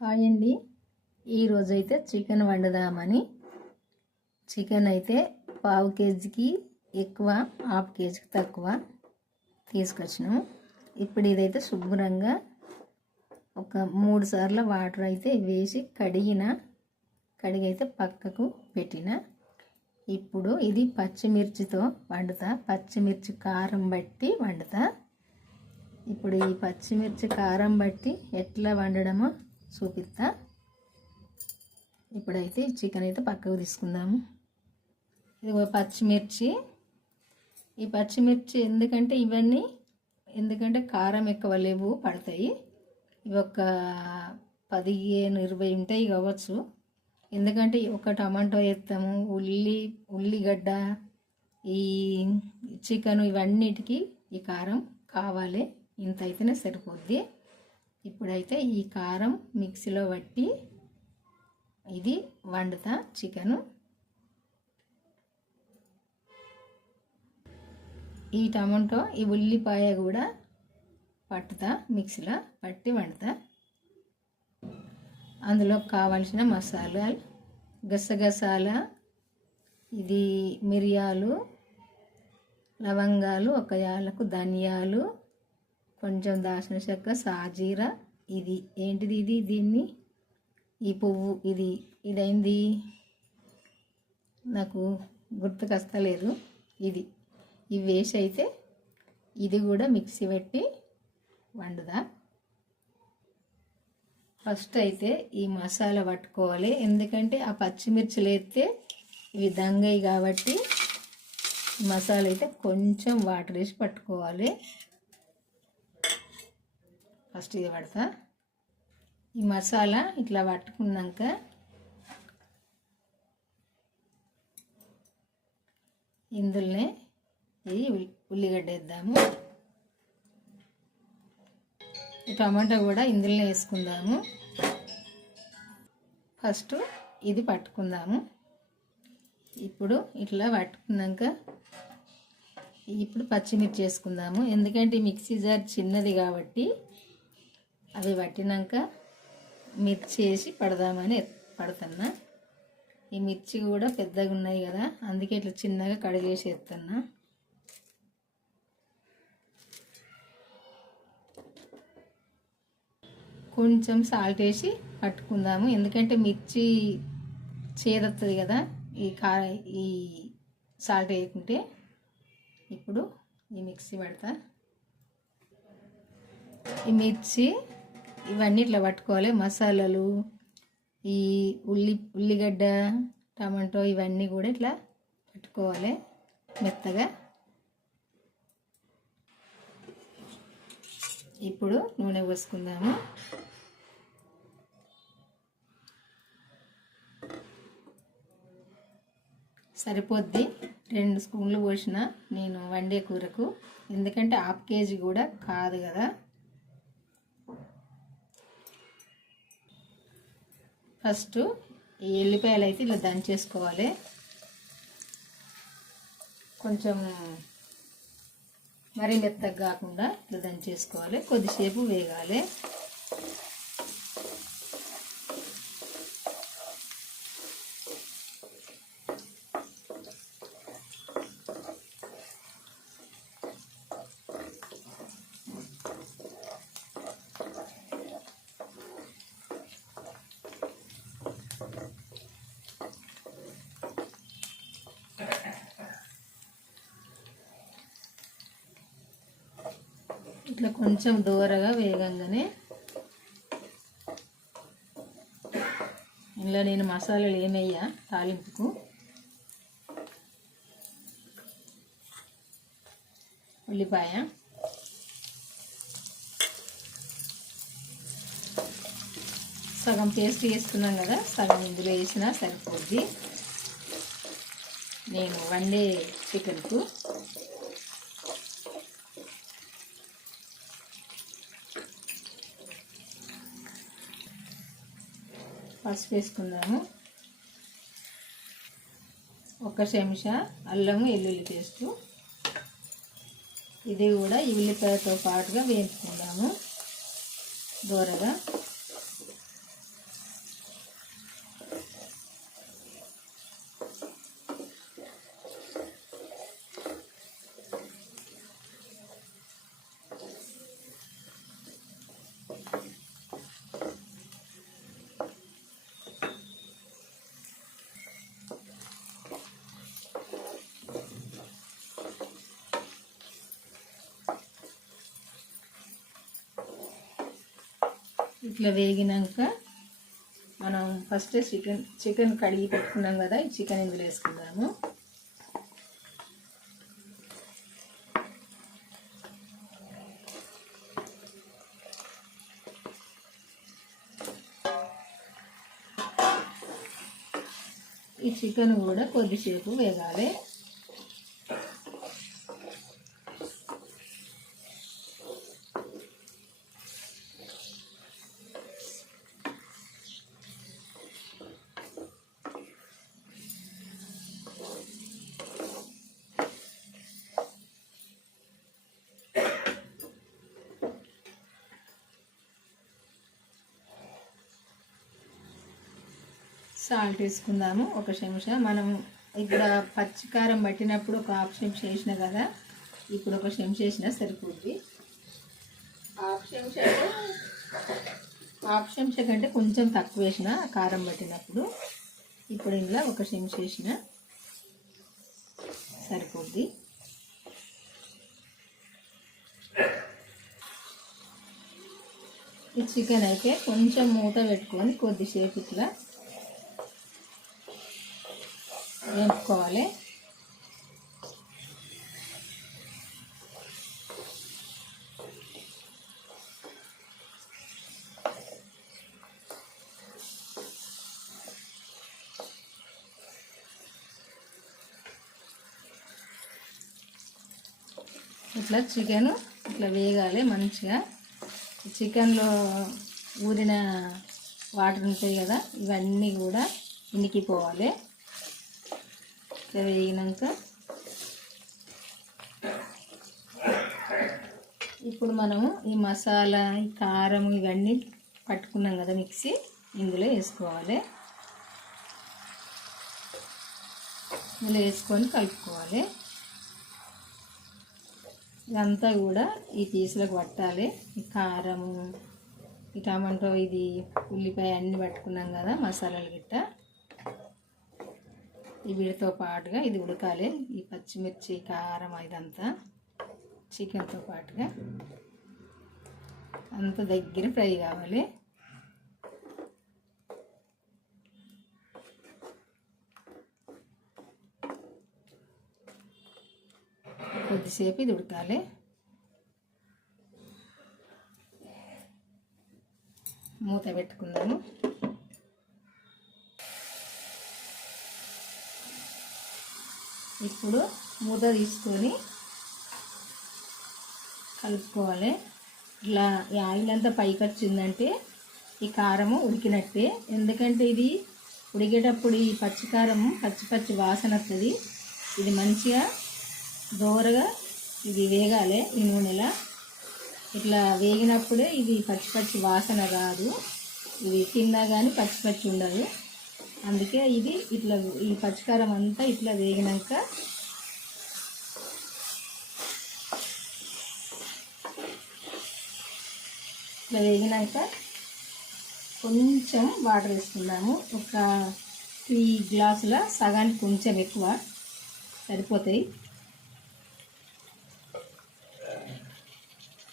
Hi అండి. ఈరోజు అయితే చికెన్ వండుదామని. చికెన్ అయితే పావు కేజీకి ఎక్కువ హాఫ్ కేజీకి తక్కువ తీసుకొచ్చినాము ఇప్పుడు ఇదైతే శుభ్రంగా ఒక మూడు సార్లు వాటర్ అయితే వేసి కడిగిన కడిగి అయితే పక్కకు పెట్టిన. ఇప్పుడు ఇది పచ్చిమిర్చితో వండుతా. పచ్చిమిర్చి కారం బట్టి వండుతా. ఇప్పుడు ఈ పచ్చిమిర్చి కారం బట్టి ఎట్లా వండడమో చూపిస్తా. ఇప్పుడైతే చికెన్ అయితే పక్కకు తీసుకుందాము. ఇది పచ్చిమిర్చి. ఈ పచ్చిమిర్చి ఎందుకంటే ఇవన్నీ ఎందుకంటే కారం ఎక్కువ లేవు పడతాయి. ఇవి ఒక పదిహేను ఇరవై ఉంటాయి కావచ్చు. ఎందుకంటే ఒక టమాటో వేస్తాము ఉల్లి ఉల్లిగడ్డ ఈ చికెన్ ఇవన్నిటికీ ఈ కారం కావాలి. ఇంత అయితేనే సరిపోద్ది. ఇప్పుడైతే ఈ కారం మిక్సీలో పట్టి ఇది వండుతా చికెను. ఈ టమాటో ఈ ఉల్లిపాయ కూడా పట్టుతా మిక్సీలో పట్టి వండుతా. అందులో కావాల్సిన మసాలాలు గసగసాల ఇది మిరియాలు లవంగాలు ఒక యాలకు ధనియాలు కొంచెం దాచిన చెక్క సాజీర ఇది. ఏంటిది ఇది? దీన్ని? ఈ పువ్వు ఇది. ఇదైంది. నాకు గుర్తుకొస్తలేదు. ఇది. ఇవి వేసి అయితే ఇది కూడా మిక్సీ పెట్టి వండుదా. ఫస్ట్ అయితే ఈ మసాలా పట్టుకోవాలి. ఎందుకంటే ఆ పచ్చిమిర్చిలు వేస్తే ఇవి దంగయి కాబట్టి మసాలా అయితే కొంచెం వాటర్ వేసి పట్టుకోవాలి. ఫస్ట్ ఇది పడతా. ఈ మసాలా ఇట్లా పట్టుకున్నాక ఇందులోనే ఈ ఉల్లిగడ్డ వేద్దాము. టమాటా కూడా ఇందులోనే వేసుకుందాము. ఫస్ట్ ఇది పట్టుకుందాము. ఇప్పుడు ఇట్లా పట్టుకున్నాక ఇప్పుడు పచ్చిమిర్చి వేసుకుందాము. ఎందుకంటే మిక్సీ జార్ చిన్నది కాబట్టి అవి పట్టినాక మిర్చి వేసి పడదామని పడుతున్నా. ఈ మిర్చి కూడా పెద్దగా ఉన్నాయి కదా అందుకే ఇట్లా చిన్నగా కడిగేసి ఎత్తున్నా కొంచెం సాల్ట్ వేసి పట్టుకుందాము. ఎందుకంటే మిర్చి చేదొస్తుంది కదా ఈ కా ఈ సాల్ట్ వేయకుంటే. ఇప్పుడు ఈ మిక్సీ పడతా. ఈ మిర్చి ఇవన్నీ ఇట్లా పట్టుకోవాలి. మసాలాలు ఈ ఉల్లి ఉల్లిగడ్డ టమాటో ఇవన్నీ కూడా ఇట్లా పట్టుకోవాలి మెత్తగా. ఇప్పుడు నూనె పోసుకుందాము. సరిపోద్ది. రెండు స్పూన్లు పోసిన నేను వండే కూరకు. ఎందుకంటే హాఫ్ కేజీ కూడా కాదు కదా. ఫస్ట్ ఈ ఎల్లిపాయలు అయితే ఇలా దంచేసుకోవాలి. కొంచెం మరీ మెత్తగా కాకుండా ఇట్లా దంచేసుకోవాలి. కొద్దిసేపు వేగాలి. ఇట్లా కొంచెం దూరగా వేగంగానే ఇలా నేను మసాలాలు ఏమయ్యా? తాలింపుకు. ఉల్లిపాయ. సగం పేస్ట్ వేసుకున్నాం కదా సగం ఇందులో వేసినా సరిపోద్ది. నేను వండే చికెన్కు పసుపు వేసుకుందాము. ఒక చెంచా అల్లము వెల్లుల్లి పేస్టు. ఇది కూడా ఈ ఉల్లిపాయతో పాటుగా వేయించుకుందాము. దూరగా. ఇట్లా వేగినాక మనం ఫస్ట్ చికెన్ చికెన్ కడిగి పెట్టుకున్నాం కదా ఈ చికెన్ ఇందులో వేసుకుందాము. ఈ చికెన్ కూడా కొద్దిసేపు వేగాలి. సాల్ట్ వేసుకుందాము. ఒక చెంచా. మనం ఇక్కడ పచ్చికారం పట్టినప్పుడు ఒక హాఫ్ చెంచా వేసిన కదా ఇప్పుడు ఒక చెంచా వేసినా సరిపోద్ది. హాఫ్ చెంచా హాఫ్ చెంచా కంటే కొంచెం తక్కువ వేసిన కారం పట్టినప్పుడు ఇప్పుడు ఇందులో ఒక చెంచా వేసిన సరిపోద్ది. ఈ చికెన్ అయితే కొంచెం మూత పెట్టుకొని కొద్దిసేపు ఇట్లా వేపుకోవాలి. ఇట్లా చికెన్ ఇట్లా వేగాలి మంచిగా. చికెన్లో ఊరిన వాటర్ ఉంటాయి కదా ఇవన్నీ కూడా ఇండికిపోవాలి ఇట్లా వేగినాక ఇప్పుడు మనము ఈ మసాలా ఈ కారం ఇవన్నీ పట్టుకున్నాం కదా మిక్సీ ఇందులో వేసుకోవాలి. ఇందులో వేసుకొని కలుపుకోవాలి. ఇదంతా కూడా ఈ పీసులకు పట్టాలి. ఈ కారము ఈ టమాటో ఇది ఉల్లిపాయ అన్నీ పట్టుకున్నాం కదా మసాలాలు గిట్ట. ఈ వీటితో పాటుగా ఇది ఉడకాలి. ఈ పచ్చిమిర్చి కారం ఇదంతా చికెన్తో పాటుగా అంత దగ్గర ఫ్రై కావాలి. కొద్దిసేపు ఇది ఉడకాలి. మూత పెట్టుకుందాము. ఇప్పుడు మూత తీసుకొని కలుపుకోవాలి. ఇట్లా ఈ ఆయిల్ అంతా పైకి వచ్చిందంటే ఈ కారము ఉడికినట్టే. ఎందుకంటే ఇది ఉడికేటప్పుడు ఈ పచ్చికారం పచ్చి పచ్చి వాసన వస్తుంది. ఇది మంచిగా దోరగా ఇది వేగాలి ఈ నూనెలా. ఇట్లా వేగినప్పుడే ఇది పచ్చి పచ్చి వాసన రాదు. ఇది తిన్నా కానీ పచ్చి పచ్చి ఉండదు. అందుకే ఇది ఇట్లా ఈ పచ్చికారం అంతా ఇట్లా వేగినాక ఇట్లా వేగినాక కొంచెం వాటర్ వేసుకుందాము. ఒక త్రీ గ్లాసుల సగానికి కొంచెం ఎక్కువ సరిపోతాయి.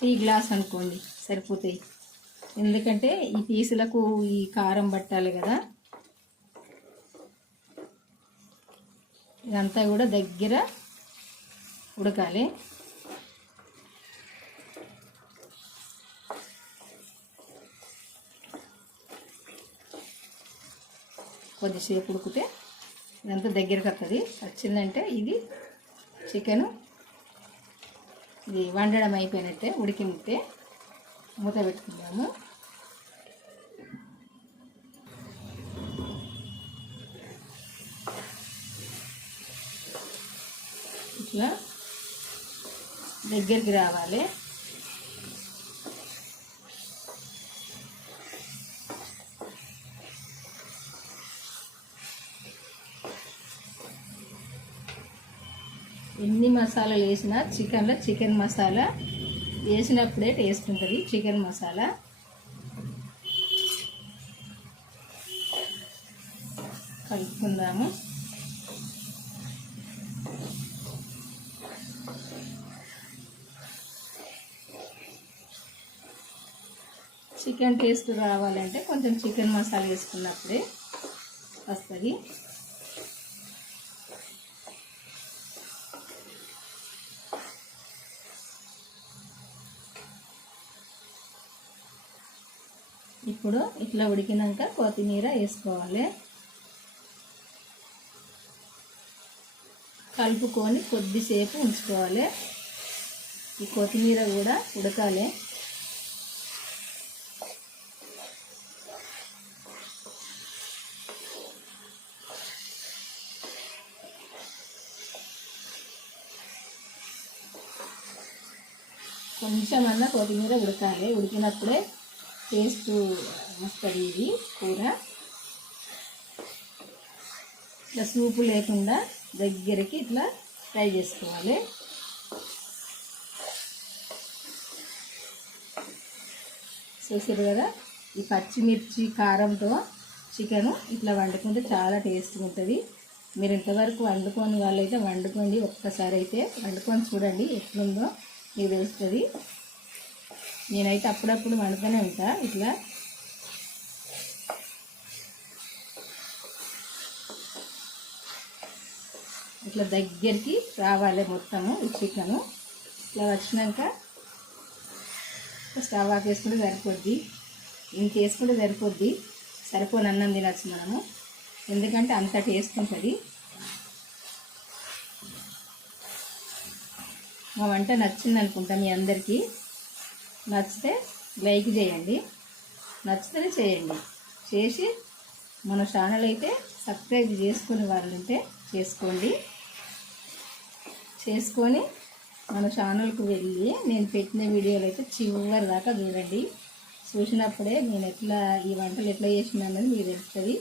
టీ గ్లాస్ అనుకోండి సరిపోతాయి. ఎందుకంటే ఈ పీసులకు ఈ కారం పట్టాలి కదా. ఇదంతా కూడా దగ్గర ఉడకాలి. కొద్దిసేపు ఉడికితే ఇదంతా దగ్గరకు వస్తుంది వచ్చిందంటే ఇది చికెను. ఇది వండడం అయిపోయినట్టే ముట్టే మూత పెట్టుకుందాము ఇట్లా దగ్గరికి రావాలి. ఎన్ని మసాలాలు వేసినా చికెన్లో చికెన్ మసాలా వేసినప్పుడే టేస్ట్ ఉంటుంది చికెన్ మసాలా. కలుపుకుందాము. చికెన్ టేస్ట్ రావాలంటే కొంచెం చికెన్ మసాలా వేసుకున్నప్పుడే వస్తుంది. ఇప్పుడు ఇట్లా ఉడికినాక కొత్తిమీర వేసుకోవాలి. కలుపుకొని కొద్దిసేపు ఉంచుకోవాలి. ఈ కొత్తిమీర కూడా ఉడకాలి. కొంచెం అన్న కొత్తిమీర ఉడకాలి. ఉడికినప్పుడే టేస్ట్ వస్తుంది ఇది కూర. ఇట్లా సూపు లేకుండా దగ్గరికి ఇట్లా ఫ్రై చేసుకోవాలి. చూసారు కదా ఈ పచ్చిమిర్చి కారంతో చికెను ఇట్లా వండుకుంటే చాలా టేస్ట్గా ఉంటుంది. మీరు ఇంతవరకు వండుకొని వాళ్ళైతే వండుకోండి ఒక్కసారి అయితే. వండుకొని చూడండి ఎట్లుందో. మీకు తెలుస్తుంది నేనైతే అప్పుడప్పుడు వండుతూనే ఉంటా ఇట్లా. ఇట్లా దగ్గరికి రావాలి మొత్తము ఈ చికెను. ఇట్లా వచ్చినాక స్టవ్ ఆఫ్ వేసుకుంటే సరిపోద్ది. ఇంక వేసుకుంటే సరిపోద్ది. సరిపోని అన్నం తినచ్చు మనము. ఎందుకంటే అంత టేస్ట్ ఉంటుంది. మా వంట నచ్చింది అనుకుంటా మీ అందరికీ. నచ్చితే లైక్ చేయండి. నచ్చితేనే చేయండి. చేసి మన ఛానల్ అయితే సబ్స్క్రైబ్ చేసుకునే వాళ్ళు ఉంటే చేసుకోండి. చేసుకొని మన ఛానల్కు వెళ్ళి నేను పెట్టిన వీడియోలు అయితే చివరి దాకా చూడండి. చూసినప్పుడే నేను ఎట్లా ఈ వంటలు ఎట్లా చేసిన మీరు మీకు తెలుస్తుంది.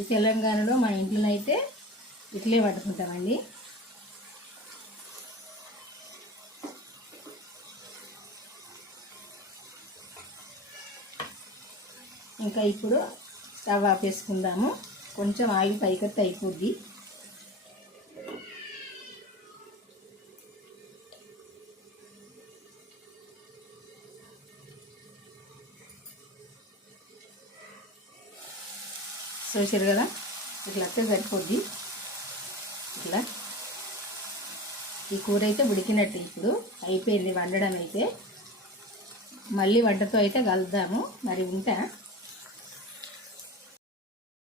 ఈ తెలంగాణలో మా ఇంట్లోనైతే ఇట్లే పట్టుకుంటామండి ఇంకా ఇప్పుడు స్టవ్ ఆపేసుకుందాము. కొంచెం ఆయిల్ పైకత్తి అయిపోద్ది. చూసారు కదా? ఇట్లా అయితే సరిపోద్ది. ఇట్లా. ఈ కూర అయితే ఉడికినట్టు ఇప్పుడు అయిపోయింది వండడం అయితే. మళ్ళీ వంటతో అయితే కలుద్దాము. మరి ఉంటా?